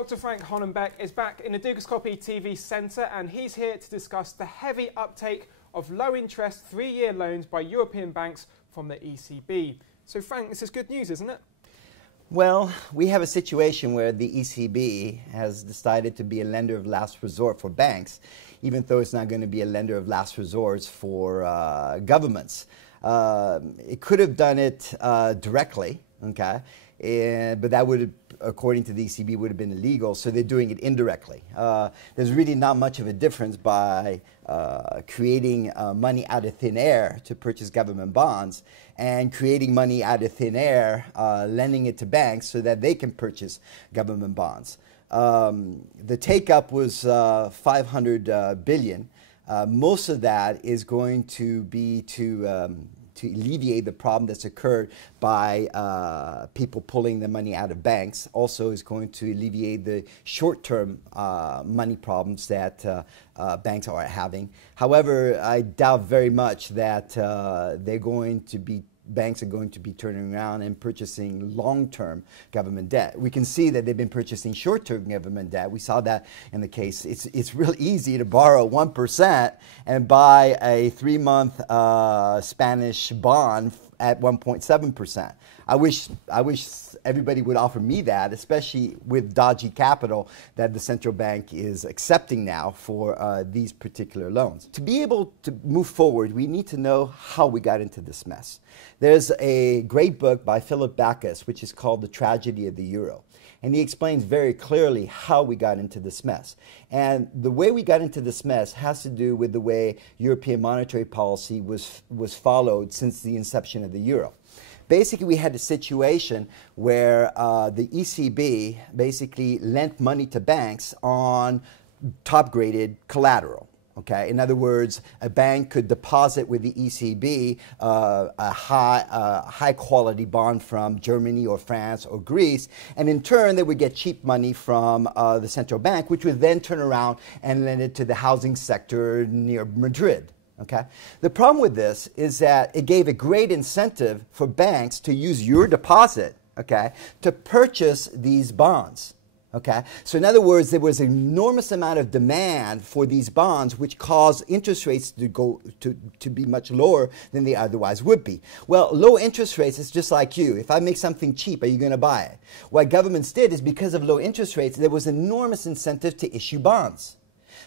Dr. Frank Hollenbeck is back in the Dugoscopy TV Centre, and he's here to discuss the heavy uptake of low-interest three-year loans by European banks from the ECB. So Frank, this is good news, isn't it? Well, we have a situation where the ECB has decided to be a lender of last resort for banks, even though it's not going to be a lender of last resort for governments. It could have done it directly, okay? But that would, according to the ECB, would have been illegal, so they're doing it indirectly. There's really not much of a difference by creating money out of thin air to purchase government bonds and creating money out of thin air, lending it to banks so that they can purchase government bonds. The take-up was 500 billion. Most of that is going to be to alleviate the problem that's occurred by people pulling the money out of banks. Also is going to alleviate the short-term money problems that banks are having. However, I doubt very much that banks are going to be turning around and purchasing long-term government debt. We can see that they've been purchasing short-term government debt. We saw that in the case. It's real easy to borrow 1% and buy a 3-month Spanish bond at 1.7%. I wish everybody would offer me that, especially with dodgy capital that the central bank is accepting now for these particular loans. To be able to move forward, we need to know how we got into this mess. There's a great book by Philip Backus, which is called The Tragedy of the Euro. And he explains very clearly how we got into this mess. And the way we got into this mess has to do with the way European monetary policy was followed since the inception of the euro. Basically, we had a situation where the ECB basically lent money to banks on top-graded collateral. Okay? In other words, a bank could deposit with the ECB a high-quality bond from Germany or France or Greece, and in turn, they would get cheap money from the central bank, which would then turn around and lend it to the housing sector near Madrid. Okay? The problem with this is that it gave a great incentive for banks to use your deposit, okay, to purchase these bonds. Okay? So in other words, there was an enormous amount of demand for these bonds, which caused interest rates to be much lower than they otherwise would be. Well, low interest rates is just like you. If I make something cheap, are you going to buy it? What governments did is because of low interest rates, there was enormous incentive to issue bonds.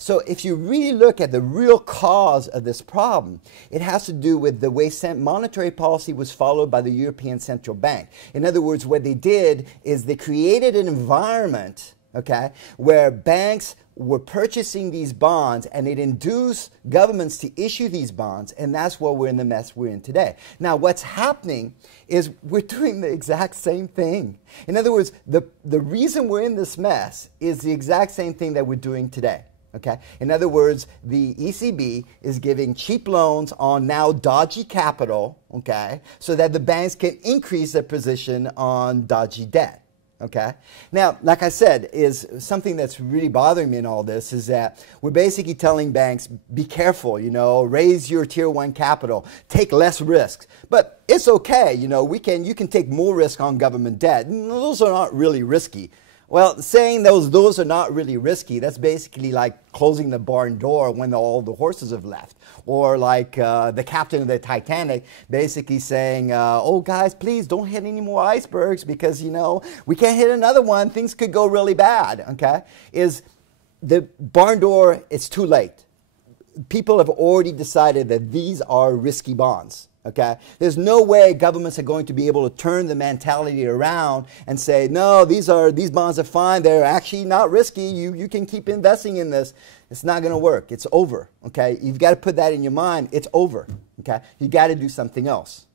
So if you really look at the real cause of this problem, it has to do with the way monetary policy was followed by the European Central Bank. In other words, what they did is they created an environment, okay, where banks were purchasing these bonds, and it induced governments to issue these bonds, and that's why we're in the mess we're in today. Now, what's happening is we're doing the exact same thing. In other words, the reason we're in this mess is the exact same thing that we're doing today. Okay? In other words, the ECB is giving cheap loans on now dodgy capital, okay, so that the banks can increase their position on dodgy debt. Okay? Now, like I said, is something that's really bothering me in all this is that we're basically telling banks, be careful, you know, raise your tier 1 capital, take less risks. But it's okay, you know, you can take more risk on government debt. Those are not really risky. Well, saying those are not really risky, that's basically like closing the barn door when all the horses have left. Or like the captain of the Titanic basically saying, oh guys, please don't hit any more icebergs because, you know, we can't hit another one. Things could go really bad, okay? Is the barn door, it's too late. People have already decided that these are risky bonds. Okay? There's no way governments are going to be able to turn the mentality around and say, no, these bonds are fine. They're actually not risky. You can keep investing in this. It's not going to work. It's over. Okay? You've got to put that in your mind. It's over. Okay? You got to do something else.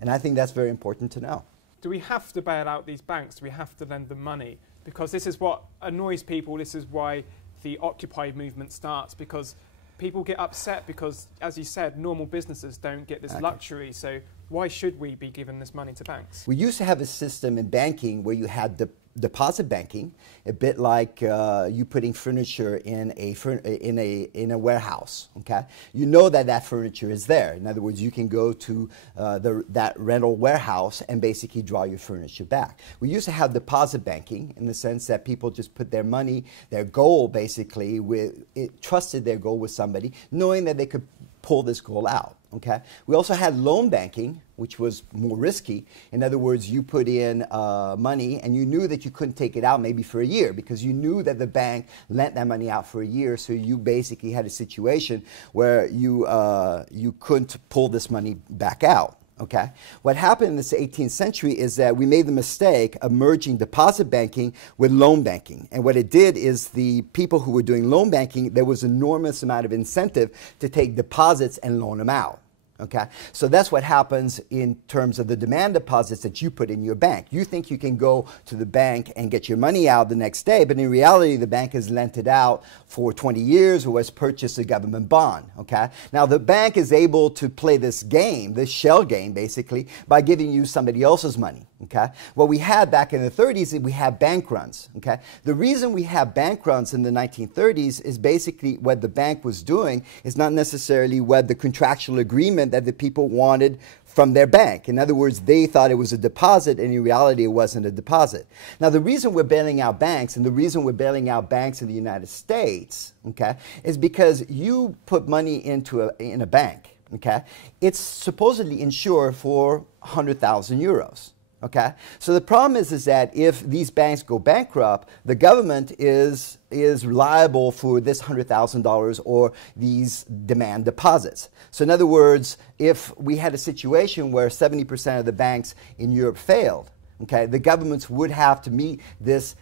And I think that's very important to know. Do we have to bail out these banks? Do we have to lend them money? Because this is what annoys people. This is why the Occupy movement starts, because people get upset because, as you said, normal businesses don't get this luxury. So why should we be giving this money to banks? We used to have a system in banking where you had deposit banking, a bit like you putting furniture in a warehouse. Okay, you know that that furniture is there. In other words, you can go to that rental warehouse and basically draw your furniture back. We used to have deposit banking in the sense that people just put their money, their goal basically, trusted their goal with somebody, knowing that they could pull this goal out. Okay. We also had loan banking, which was more risky. In other words, you put in money and you knew that you couldn't take it out maybe for a year because you knew that the bank lent that money out for a year. So you basically had a situation where you couldn't pull this money back out. Okay. What happened in this 18th century is that we made the mistake of merging deposit banking with loan banking. And what it did is the people who were doing loan banking, there was an enormous amount of incentive to take deposits and loan them out. Okay, so that's what happens in terms of the demand deposits that you put in your bank. You think you can go to the bank and get your money out the next day, but in reality, the bank has lent it out for 20 years or has purchased a government bond. Okay, now the bank is able to play this game, this shell game, basically, by giving you somebody else's money. Okay, what we had back in the 30s is we had bank runs. Okay, the reason we have bank runs in the 1930s is basically what the bank was doing is not necessarily what the contractual agreement that the people wanted from their bank. In other words, they thought it was a deposit, and in reality, it wasn't a deposit. Now, the reason we're bailing out banks, and the reason we're bailing out banks in the United States, okay, is because you put money in a bank. Okay, it's supposedly insured for 100,000 euros. Okay, so the problem is that if these banks go bankrupt, the government is liable for this $100,000 or these demand deposits. So in other words, if we had a situation where 70% of the banks in Europe failed, okay, the governments would have to meet this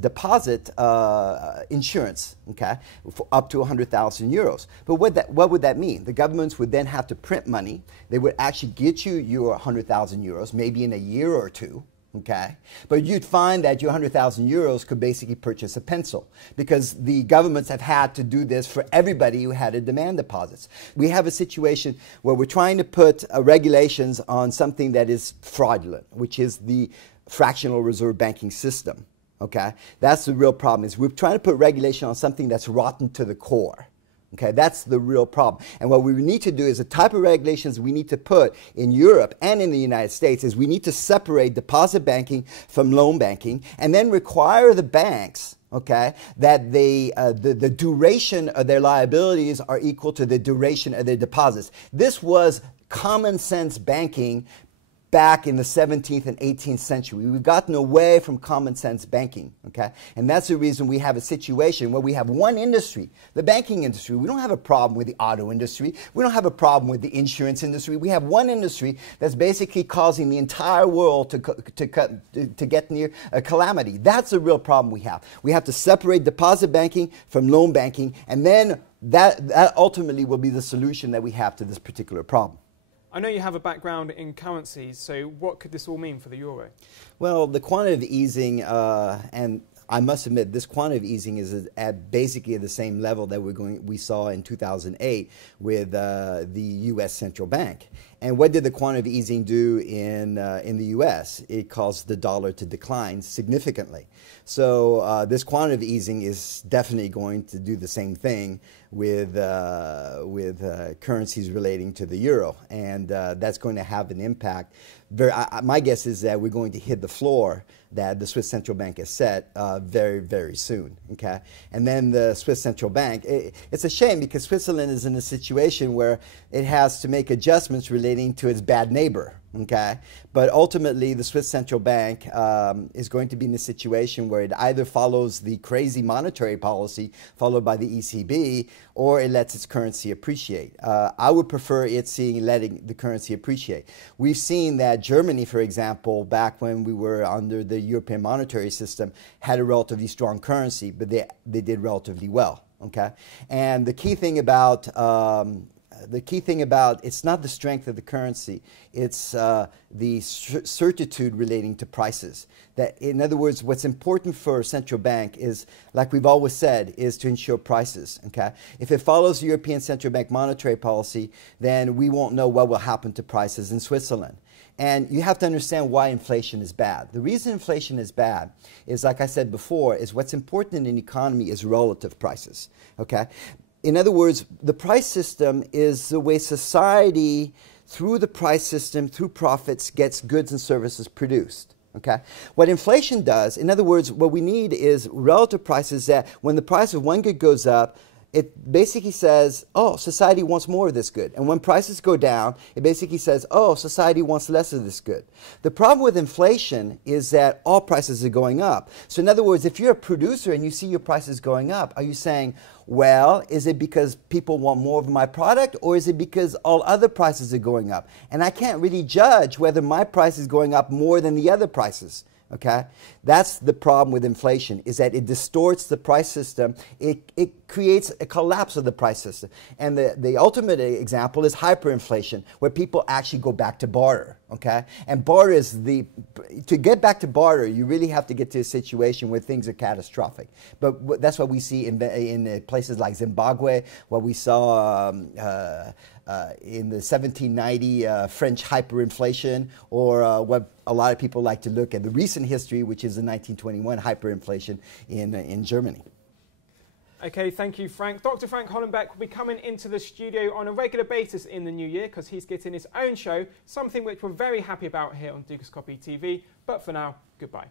deposit insurance, okay, for up to 100,000 euros. But what would that mean? The governments would then have to print money. They would actually get you your 100,000 euros, maybe in a year or two, okay? But you'd find that your 100,000 euros could basically purchase a pencil because the governments have had to do this for everybody who had a demand deposits. We have a situation where we're trying to put regulations on something that is fraudulent, which is the fractional reserve banking system. Okay, that's the real problem. Is we're trying to put regulation on something that's rotten to the core. Okay, that's the real problem. And what we need to do is the type of regulations we need to put in Europe and in the United States is we need to separate deposit banking from loan banking and then require the banks, okay, that the duration of their liabilities are equal to the duration of their deposits. This was common sense banking back in the 17th and 18th century. We've gotten away from common sense banking, okay? And that's the reason we have a situation where we have one industry, the banking industry. We don't have a problem with the auto industry. We don't have a problem with the insurance industry. We have one industry that's basically causing the entire world to get near a calamity. That's the real problem we have. We have to separate deposit banking from loan banking, and then that ultimately will be the solution that we have to this particular problem. I know you have a background in currencies, so what could this all mean for the euro? Well, the quantitative easing, and I must admit, this quantitative easing is at basically the same level that we saw in 2008 with the U.S. Central Bank. And what did the quantitative easing do in the U.S.? It caused the dollar to decline significantly. So this quantitative easing is definitely going to do the same thing with currencies relating to the euro, and that's going to have an impact. My guess is that we're going to hit the floor that the Swiss Central Bank has set very, very soon. Okay, and then the Swiss Central Bank. It's a shame because Switzerland is in a situation where it has to make adjustments relating to its bad neighbor. Okay, but ultimately the Swiss Central Bank is going to be in a situation where it either follows the crazy monetary policy followed by the ECB, or it lets its currency appreciate. I would prefer it letting the currency appreciate. We've seen that Germany, for example, back when we were under the European monetary system, had a relatively strong currency, but they did relatively well. Okay, and the key thing about it's not the strength of the currency, it's the certitude relating to prices. That, in other words, what's important for a central bank is, like we've always said, is to ensure prices. Okay? If it follows the European Central Bank monetary policy, then we won't know what will happen to prices in Switzerland. And you have to understand why inflation is bad. The reason inflation is bad is, like I said before, is what's important in an economy is relative prices, okay? In other words, the price system is the way society, through the price system, through profits, gets goods and services produced. Okay? What inflation does, in other words, what we need is relative prices that when the price of one good goes up, it basically says, oh, society wants more of this good. And when prices go down, it basically says, oh, society wants less of this good. The problem with inflation is that all prices are going up. So in other words, if you're a producer and you see your prices going up, are you saying, well, is it because people want more of my product, or is it because all other prices are going up? And I can't really judge whether my price is going up more than the other prices. Okay? That's the problem with inflation, is that it distorts the price system. It creates a collapse of the price system. And the ultimate example is hyperinflation, where people actually go back to barter. Okay? And barter is to get back to barter, you really have to get to a situation where things are catastrophic. But that's what we see in places like Zimbabwe, what we saw in the 1790 French hyperinflation, or what a lot of people like to look at the recent history, which is the 1921 hyperinflation in Germany. Okay, thank you, Frank. Dr. Frank Hollenbeck will be coming into the studio on a regular basis in the new year because he's getting his own show, something which we're very happy about here on Dukascopy TV. But for now, goodbye.